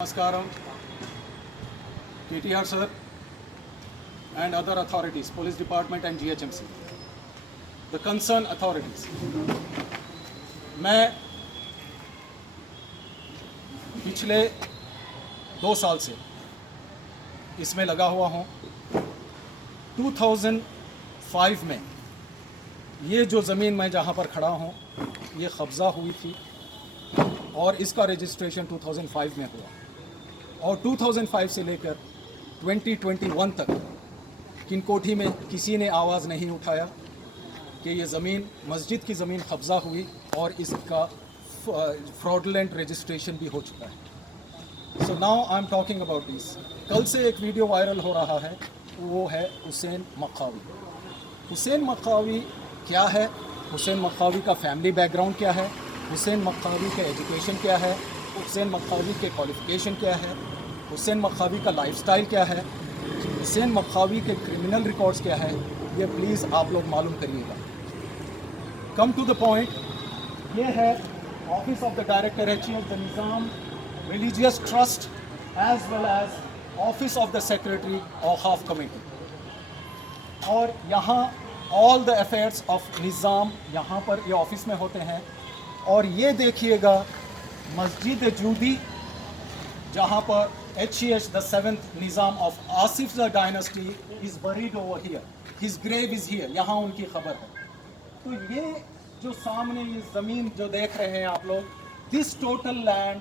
Namaskaram, KTR sir and other authorities, police department and GHMC, the concerned authorities. मैं पिछले 2 साल से इसमें लगा हुआ हूँ। 2005 में ये जो ज़मीन मैं जहाँ पर खड़ा हूँ ये कब्ज़ा हुई थी और इसका रजिस्ट्रेशन 2005 में हुआ और 2005 से लेकर 2021 तक किनकोठी में किसी ने आवाज़ नहीं उठाया कि ये ज़मीन मस्जिद की ज़मीन कब्ज़ा हुई और इसका फ्रॉडलेंट रजिस्ट्रेशन भी हो चुका है। So now I am talking about this. कल से एक वीडियो वायरल हो रहा है, वो है हुसैन मक्कावी। हुसैन मक्कावी क्या है, हुसैन मक्कावी का फैमिली बैकग्राउंड क्या है, हुसैन मक्कावी का एजुकेशन क्या है, हुसैन मक्कावी के क्वालिफ़िकेशन क्या है, हुसैन मक्कावी का लाइफस्टाइल क्या है, हुसैन मक्कावी के क्रिमिनल रिकॉर्ड्स क्या है, ये प्लीज़ आप लोग मालूम करिएगा। कम टू द पॉइंट, ये है office of the director the Nizam religious trust as well as office of the secretary औक़ाफ़ कमेटी, और यहाँ all the affairs of Nizam यहाँ पर ये ऑफिस में होते हैं। और ये देखिएगा मस्जिद जूदी जहाँ पर HEH the 7th Nizam of Asif the dynasty is buried over here, his grave is here, यहाँ उनकी खबर है। तो ये जो सामने ये ज़मीन जो देख रहे हैं आप लोग, this total land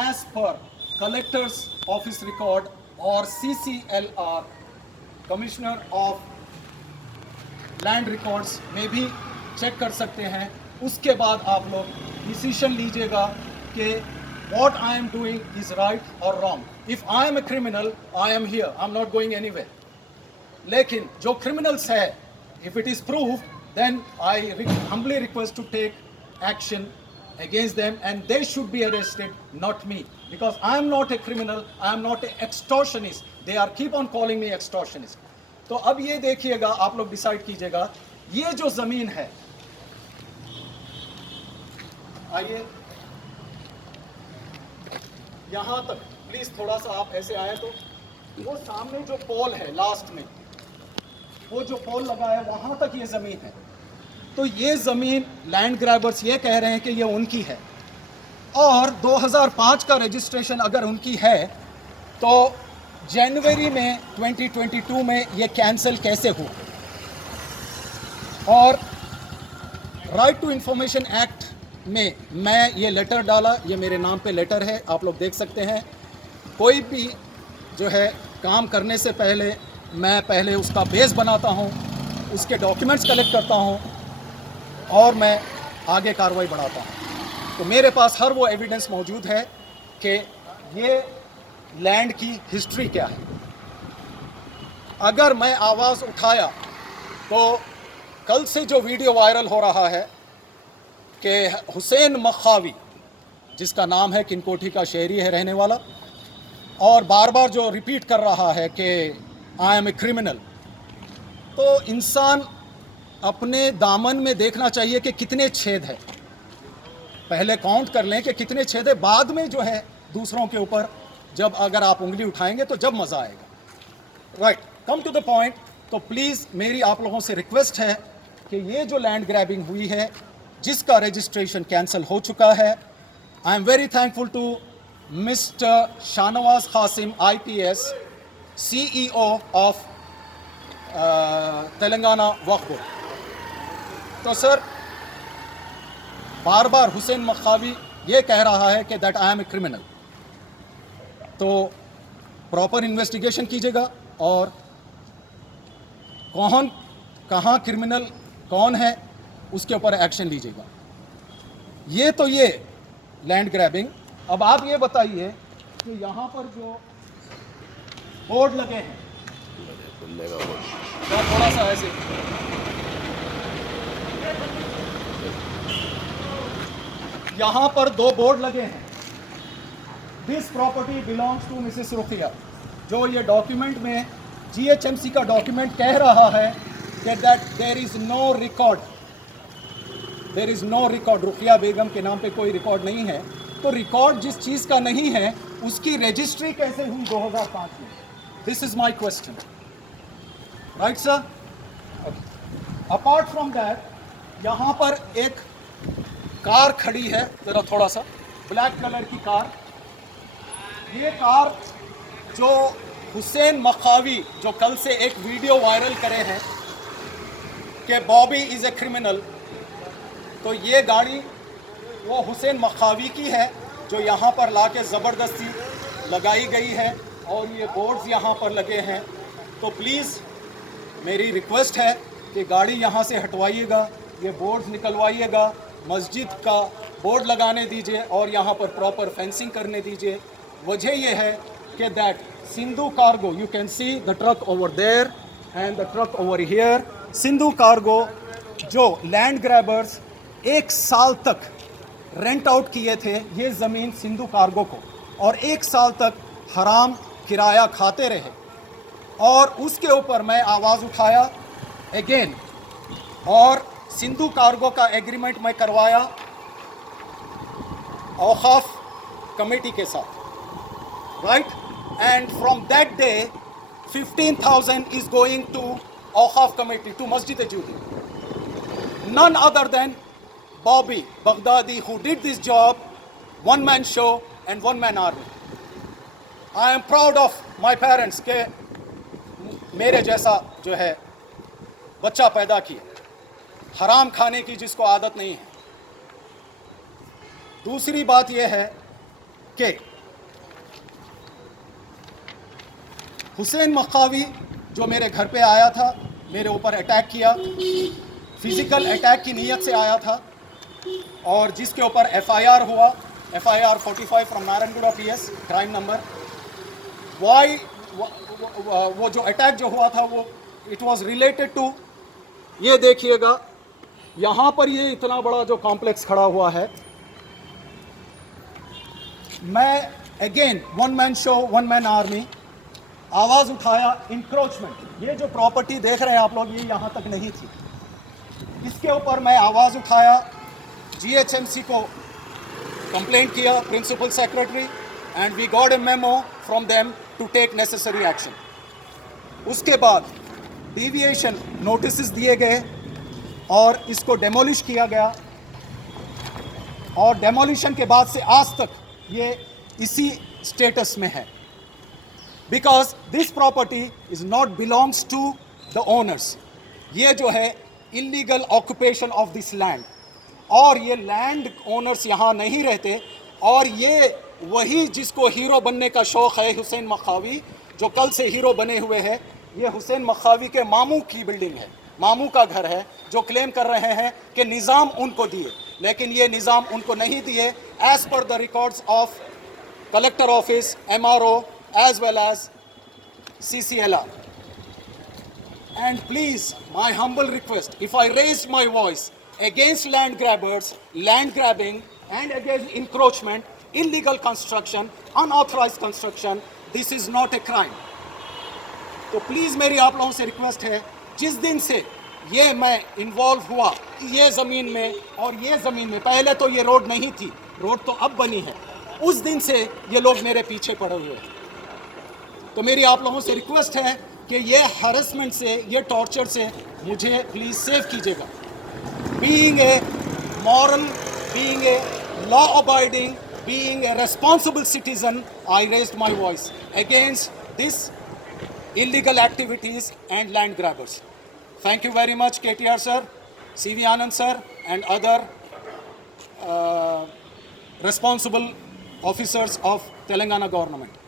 as per collector's office record और CCLR commissioner of land records में भी चेक कर सकते हैं। उसके बाद आप लोग डिसीजन लीजिएगा कि what I am doing is right or wrong. If I am a criminal, I am here. I am not going anywhere. लेकिन जो criminals है, if it is proved, then I humbly request to take action against them and they should be arrested, not me. Because I am not a criminal, I am not an extortionist. They are keep on calling me extortionist. तो अब ये देखिएगा, आप लोग decide कीजिएगा, ये जो ज़मीन है, आइए यहाँ तक प्लीज़, थोड़ा सा आप ऐसे आए तो वो सामने जो पोल है लास्ट में, वो जो पोल लगा है वहाँ तक ये ज़मीन है। तो ये ज़मीन लैंड ग्रैबर्स ये कह रहे हैं कि ये उनकी है और 2005 का रजिस्ट्रेशन अगर उनकी है तो जनवरी में 2022 में ये कैंसिल कैसे हुआ। और राइट टू इंफॉर्मेशन एक्ट में मैं ये लेटर डाला, ये मेरे नाम पे लेटर है, आप लोग देख सकते हैं। कोई भी जो है काम करने से पहले मैं पहले उसका बेस बनाता हूँ, उसके डॉक्यूमेंट्स कलेक्ट करता हूँ और मैं आगे कार्रवाई बढ़ाता हूँ। तो मेरे पास हर वो एविडेंस मौजूद है कि ये लैंड की हिस्ट्री क्या है। अगर मैं आवाज़ उठाया तो कल से जो वीडियो वायरल हो रहा है कि हुसैन मक्कावी, जिसका नाम है, किनकोठी का शहरी है रहने वाला, और बार बार जो रिपीट कर रहा है कि आई एम ए क्रिमिनल, तो इंसान अपने दामन में देखना चाहिए कि कितने छेद है। पहले काउंट कर लें कि कितने छेद है, बाद में जो है दूसरों के ऊपर जब अगर आप उंगली उठाएंगे तो जब मज़ा आएगा। Right, come to the point. तो प्लीज़ मेरी आप लोगों से रिक्वेस्ट है कि ये जो लैंड ग्रैबिंग हुई है जिसका रजिस्ट्रेशन कैंसिल हो चुका है, I am very thankful to mister Shahnawaz Kasim IPS, CEO of Telangana Waqf board. तो सर बार बार हुसैन मक्कावी ये कह रहा है कि that I am a criminal, तो प्रॉपर इन्वेस्टिगेशन कीजिएगा और कौन कहाँ क्रिमिनल कौन है उसके ऊपर एक्शन लीजिएगा। ये तो ये लैंड ग्रैबिंग। अब आप ये बताइए कि यहाँ पर जो बोर्ड लगे हैं, थोड़ा सा ऐसे, यहाँ पर 2 बोर्ड लगे हैं, this property belongs to Mrs Rukiya. जो ये डॉक्यूमेंट में GHMC का डॉक्यूमेंट कह रहा है कि that there is no record, there is no record, Rukiya Begum के नाम पे कोई रिकॉर्ड नहीं है। तो रिकॉर्ड जिस चीज़ का नहीं है उसकी रजिस्ट्री कैसे हुई 2005 में? This is my question, right sir? Apart from that यहाँ पर एक कार खड़ी है, जरा थोड़ा सा, ब्लैक कलर की कार। ये कार जो हुसैन मखावी जो कल से एक वीडियो वायरल करे हैं कि बॉबी इज़ ए क्रिमिनल, तो ये गाड़ी वो हुसैन मखावी की है जो यहाँ पर लाके ज़बरदस्ती लगाई गई है और ये बोर्ड्स यहाँ पर लगे हैं। तो प्लीज़ मेरी रिक्वेस्ट है कि गाड़ी यहाँ से हटवाइएगा, ये बोर्ड्स निकलवाइएगा, मस्जिद का बोर्ड लगाने दीजिए और यहाँ पर प्रॉपर फेंसिंग करने दीजिए। वजह ये है कि that Sindhu cargo, you can see the truck over there and the truck over here, Sindhu cargo जो लैंड ग्रैबर्स 1 साल तक रेंट आउट किए थे ये ज़मीन सिंधु कार्गो को, और 1 साल तक हराम किराया खाते रहे, और उसके ऊपर मैं आवाज़ उठाया अगेन और सिंधु कार्गो का एग्रीमेंट मैं करवाया औकाफ कमेटी के साथ, right? And from that day 15,000 is going to औकाफ committee, to Masjid Judy. None other than Bobby Baghdadi, who did this job, one man show and one man army. I am proud of my parents के मेरे जैसा जो है बच्चा पैदा किया, हराम खाने की जिसको आदत नहीं है। दूसरी बात यह है कि हुसैन मखावी जो मेरे घर पे आया था, मेरे ऊपर अटैक किया, फिजिकल अटैक की नीयत से आया था, और जिसके ऊपर FIR हुआ, FIR 45 from Narayanguda PS, crime number. Why वो जो अटैक जो हुआ था वो इट वाज रिलेटेड टू, ये देखिएगा यहाँ पर ये इतना बड़ा जो कॉम्प्लेक्स खड़ा हुआ है। मैं again one man show one man army, आवाज़ उठाया इंक्रोचमेंट। ये जो प्रॉपर्टी देख रहे हैं आप लोग, ये यहाँ तक नहीं थी, इसके ऊपर मैं आवाज़ उठाया, GHMC को कंप्लेंट किया, principal secretary, and we got a memo from them to take necessary action. उसके बाद डिविएशन नोटिस दिए गए और इसको डेमोलिश किया गया, और डेमोलिशन के बाद से आज तक ये इसी स्टेटस में है, because this property is not belongs to the owners. ये जो है illegal occupation of this land, और ये लैंड ओनर्स यहाँ नहीं रहते, और ये वही जिसको हीरो बनने का शौक़ है, हुसैन मखावी जो कल से हीरो बने हुए हैं, ये हुसैन मखावी के मामू की बिल्डिंग है, मामू का घर है, जो क्लेम कर रहे हैं कि निज़ाम उनको दिए, लेकिन ये निज़ाम उनको नहीं दिए, as per the records of collector office, MRO as well as CCLR. And please, my humble request, if I raised my voice against land grabbers, land grabbing, and against encroachment, illegal construction, unauthorized construction, this is not a crime. तो please मेरी आप लोगों से request है, जिस दिन से ये मैं इन्वॉल्व हुआ ये ज़मीन में और ये ज़मीन में, पहले तो ये रोड नहीं थी, रोड तो अब बनी है, उस दिन से ये लोग मेरे पीछे पड़े हुए हैं। तो मेरी आप लोगों से रिक्वेस्ट है कि ये हरेसमेंट से, ये टॉर्चर से मुझे प्लीज़ सेव कीजिएगा। Being a moral, being a law abiding, being a responsible citizen, I raised my voice against this illegal activities and land grabbers. Thank you very much, KTR sir, CV Anand sir, and other responsible officers of Telangana government.